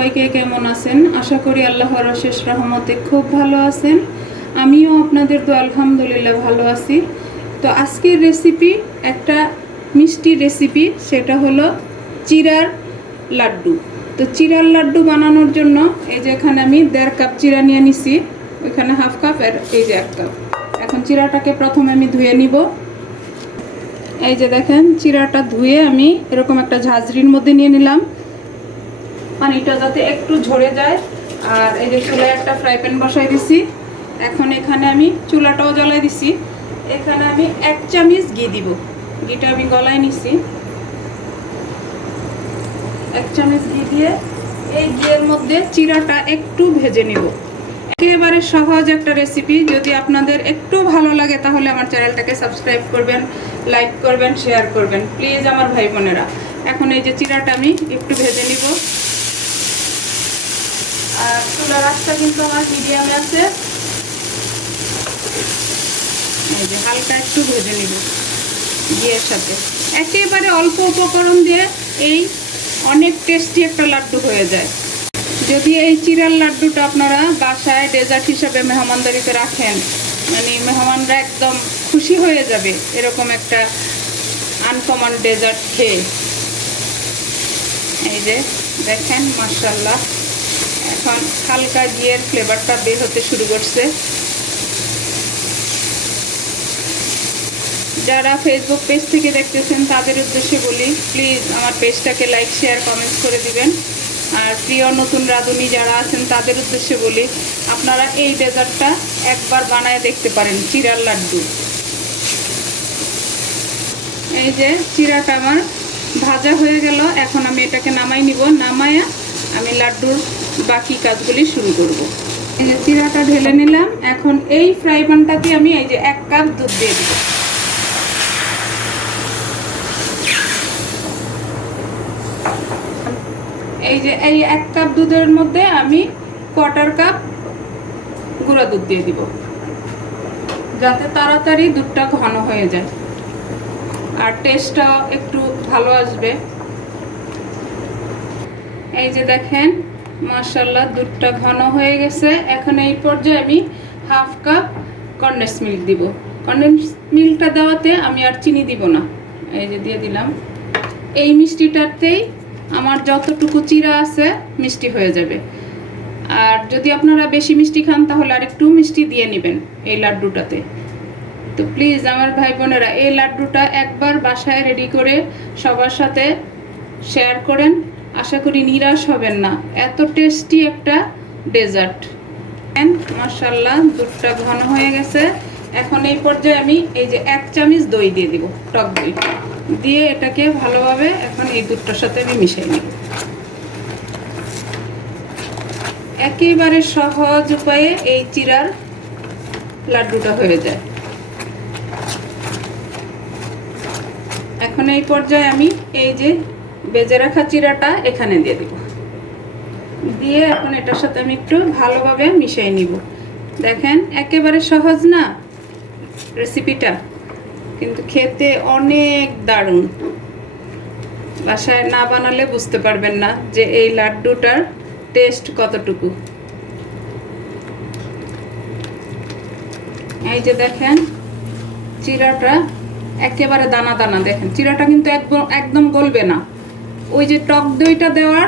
সবাইকে কেমন আছেন? আশা করি আল্লাহর অশেষ রহমতে খুব ভালো আছেন। আমিও আপনাদের তো আলহামদুলিল্লাহ ভালো আছি। তো আজকের রেসিপি একটা মিষ্টি রেসিপি সেটা হলো চিরার লাড্ডু। তো চিরার লাড্ডু বানানোর জন্য এই যে এখানে আমি দেড় কাপ চিরা নিয়ে নিছি। ওইখানে হাফ কাপ আর এই যে এক কাপ। এখন চিরাটাকে প্রথমে আমি ধুয়ে নিব। এই যে দেখেন, চিরাটা ধুয়ে আমি এরকম একটা ঝাঁঝরির মধ্যে নিয়ে নিলাম। পানিটা যাতে একটু ঝরে যায়। আর এই যে চুলায় একটা ফ্রাই প্যান বসাই দিছি। এখন এখানে আমি চুলাটাও জ্বালাই দিছি। এখানে আমি এক চামচ ঘি দিব। ঘিটা আমি গলায় নিছি। এক চামচ ঘি দিয়ে এই ঘিয়ের মধ্যে চিরাটা একটু ভেজে নিব। একেবারে সহজ একটা রেসিপি যদি আপনাদের একটু ভালো লাগে, তাহলে আমার চ্যানেলটাকে সাবস্ক্রাইব করবেন লাইক করবেন শেয়ার করবেন। প্লিজ আমার ভাই বোনেরা। এখন এই যে চিরাটা আমি একটু ভেজে নিব। আর চুলার আঁচটা কিন্তু আমার মিডিয়ামে আছে। এই যে হালকা একটু ভেজে নিব ঘিয়ের সাথে। একেবারে অল্প উপকরণ দিয়ে এই অনেক টেস্টি একটা লাড্ডু হয়ে যায়। যদি এই চিরার লাড্ডুটা আপনারা বাসায় ডেজার্ট হিসাবে মেহমানদারিতে রাখেন মানে মেহমানরা একদম খুশি হয়ে যাবে এরকম একটা আনকমন ডেজার্ট খেয়ে। এই যে দেখেন মার্শাল্লাহ এখন হালকা ঘিয়ের ফ্লেভারটা বের হতে শুরু করছে। যারা ফেসবুক পেজ থেকে দেখতেছেন, তাদের উদ্দেশ্যে বলি প্লিজ আমার পেজটাকে লাইক শেয়ার কমেন্টস করে দিবেন। আর প্রিয় নতুন রাঁধুনি যারা আছেন, তাদের উদ্দেশ্যে বলি, আপনারা এই ডেজার্টটা একবার বানায় দেখতে পারেন, চিরার লাড্ডু। এই যে চিরাটা আমার ভাজা হয়ে গেল, এখন আমি এটাকে নামাই নিব। নামায়া আমি লাড্ডুর বাকি কাজগুলি শুরু করব। এই যে চিরাটা ঢেলে নিলাম। এখন এই ফ্রাই প্যানটাতে আমি এই যে এক কাপ দুধ দিয়ে দিব এই যে এই এক কাপ দুধের মধ্যে আমি কোয়ার্টার কাপ গুঁড়া দুধ দিয়ে দিব। যাতে তাড়াতাড়ি দুধটা ঘন হয়ে যায়। আর টেস্টটাও একটু ভালো আসবে। এই যে দেখেন মার্শাল্লাহ দুধটা ঘন হয়ে গেছে। এখন এই পর্যায়ে আমি হাফ কাপ কন্ডেন্স মিল্ক দিব। কন্ডেন্স মিল্কটা দেওয়াতে আমি আর চিনি দিব না। এই যে দিয়ে দিলাম। এই মিষ্টিটাতেই আমার যতটুকু চিরা আছে, মিষ্টি হয়ে যাবে। আর যদি আপনারা বেশি মিষ্টি খান, তাহলে আর একটু মিষ্টি দিয়ে নেবেন এই লাড্ডুটাতে। তো প্লিজ আমার ভাই বোনেরা, এই লাড্ডুটা একবার বাসায় রেডি করে সবার সাথে শেয়ার করেন। আশা করি নিরাশ হবেন না। এত টেস্টি একটা ডেজার্ট মার্শাল্লাহ দুধটা ঘন হয়ে গেছে। এখন এই পর্যায়ে আমি এই যে এক চামচ দই দিয়ে দিব, টক দই। দিয়ে এটাকে ভালোভাবে এখন এই দুধটার সাথে আমি মিশিয়ে নিব। একেবারে সহজ উপায়ে এই চিরার লাড্ডুটা হয়ে যায়। এখন এই পর্যায়ে আমি এই যে বেজে রাখা চিরাটা এখানে দিয়ে দিব। দিয়ে এখন এটার সাথে আমি একটু ভালোভাবে মিশিয়ে নিব। দেখেন, একেবারে সহজ না রেসিপিটা কিন্তু খেতে অনেক দারুণ। বাসায় না বানালে বুঝতে পারবেন না যে এই লাড্ডুটার টেস্ট কতটুকু। এই যে দেখেন, চিরাটা একেবারে দানা দানা। দেখেন, চিরাটা কিন্তু একদম একদম গলবে না। ওই যে টক দইটা দেওয়ার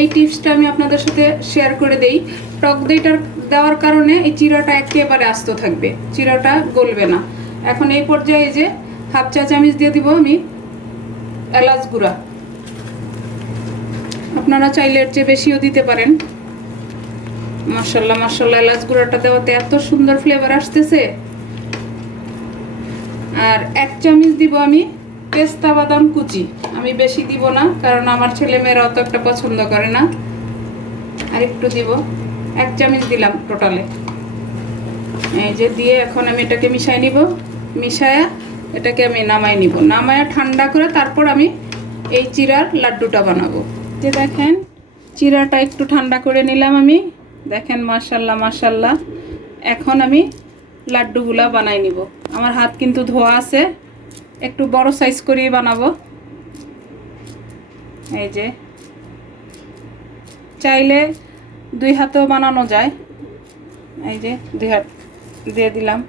এই টিপসটা আমি আপনাদের সাথে শেয়ার করে দেই। টক দইটা দেওয়ার কারণে এই চিরাটা একেবারে আস্ত থাকবে, চিরাটা গলবে না। এখন এই পর্যায়ে যে হাফ চা চামিচ দিয়ে দিব আমি এলাচ গুঁড়া। আপনারা চাইলে এর চেয়ে বেশিও দিতে পারেন। মাসাল্লাহ মাসাল্লাহ এলাচ গুঁড়াটা দেওয়াতে এত সুন্দর ফ্লেভার আসতেছে। আর এক চামচ দিব আমি পেস্তা বাদাম কুচি। আমি বেশি দিব না, কারণ আমার ছেলে মেয়েরা অত একটা পছন্দ করে না। আর একটু দিব। এক চামচ দিলাম টোটালে। এই যে দিয়ে এখন আমি এটাকে মিশাই নিব। মিশায়া এটাকে আমি নামাই নিব। নামায়া ঠান্ডা করে তারপর আমি এই চিরার লাড্ডুটা বানাবো। যে দেখেন, চিরাটা একটু ঠান্ডা করে নিলাম আমি। দেখেন মার্শাল্লাহ মার্শাল্লাহ এখন আমি লাড্ডুগুলা বানাই নিব। আমার হাত কিন্তু ধোয়া আছে। একটু বড় সাইজ করেই বানাবো। এই যে। চাইলে দুই হাতেও বানানো যায়। এই যে, দুই হাত দিয়ে দিলাম।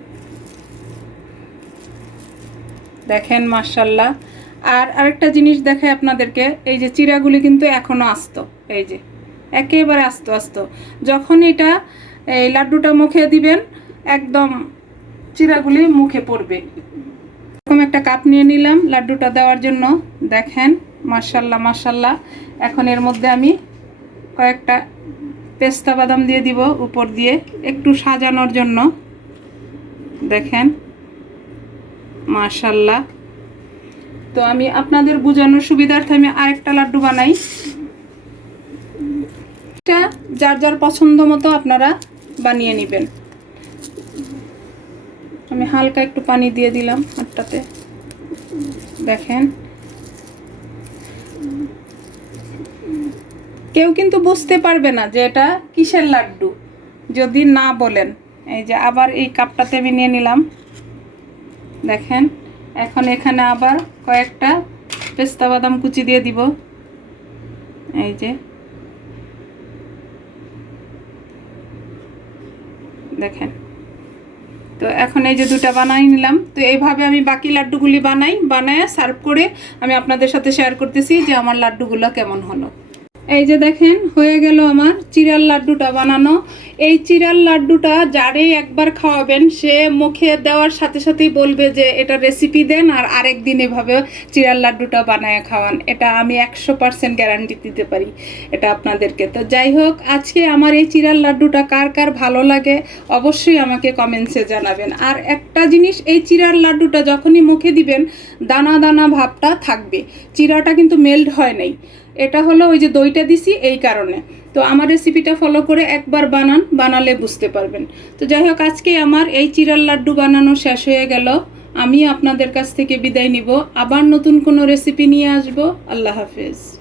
দেখেন মার্শাল্লাহ আর আরেকটা জিনিস দেখায় আপনাদেরকে, এই যে চিরাগুলি কিন্তু এখনও আসতো। এই যে, একেবারে আস্ত আস্ত। যখন এটা এই লাড্ডুটা মুখে দিবেন, একদম চিরাগুলি মুখে পড়বে। এরকম একটা কাপ নিয়ে নিলাম, লাড্ডুটা দেওয়ার জন্য। দেখেন মার্শাল্লাহ মার্শাল্লাহ এখন এর মধ্যে আমি কয়েকটা পেস্তা বাদাম দিয়ে দিব উপর দিয়ে, একটু সাজানোর জন্য। দেখেন মার্শাল্লাহ তো আমি আপনাদের বোঝানোর সুবিধার্থে আমি আরেকটা লাড্ডু বানাই। এটা যার যার পছন্দ মতো আপনারা বানিয়ে নেবেন। আমি হালকা একটু পানি দিয়ে দিলাম হাতটাতে। দেখেন। কেউ কিন্তু বুঝতে পারবে না যে এটা কিসের লাড্ডু, যদি না বলেন। এই যে আবার এই কাপটাতে আমি নিয়ে নিলাম। দেখেন, এখন এখানে আবার কয়েকটা পেস্তা বাদাম কুচি দিয়ে দিব। এই যে। দেখেন। তো এখন এই যে দুটা বানাই নিলাম। তো এইভাবে আমি বাকি লাড্ডুগুলি বানাই, বানায় সার্ভ করে আমি আপনাদের সাথে শেয়ার করতেছি যে আমার লাড্ডুগুলো কেমন হলো। এই যে দেখেন, হয়ে গেল আমার চিরাল লাড্ডুটা বানানো। এই চিরাল লাড্ডুটা যারেই একবার খাওয়াবেন, সে মুখে দেওয়ার সাথে সাথেই বলবে যে, এটা রেসিপি দেন আর আরেক দিন এভাবে চিরাল লাড্ডুটা বানায় খাওয়ান। এটা আমি একশো পার্সেন্ট গ্যারান্টি দিতে পারি এটা আপনাদেরকে। তো যাই হোক, আজকে আমার এই চিরাল লাড্ডুটা কার কার ভালো লাগে অবশ্যই আমাকে কমেন্টসে জানাবেন। আর একটা জিনিস, এই চিরার লাড্ডুটা যখনই মুখে দিবেন, দানা দানা ভাবটা থাকবে। চিরাটা কিন্তু মেল্ট হয় নাই। এটা হলো ওই যে দইটা দিছি এই কারণে। তো আমার রেসিপিটা ফলো করে একবার বানান, বানালে বুঝতে পারবেন। তো যাই হোক, আজকে আমার এই চিরাল লাড্ডু বানানো শেষ হয়ে গেল। আমি আপনাদের কাছ থেকে বিদায় নিব। আবার নতুন কোনো রেসিপি নিয়ে আসব। আল্লাহ হাফেজ।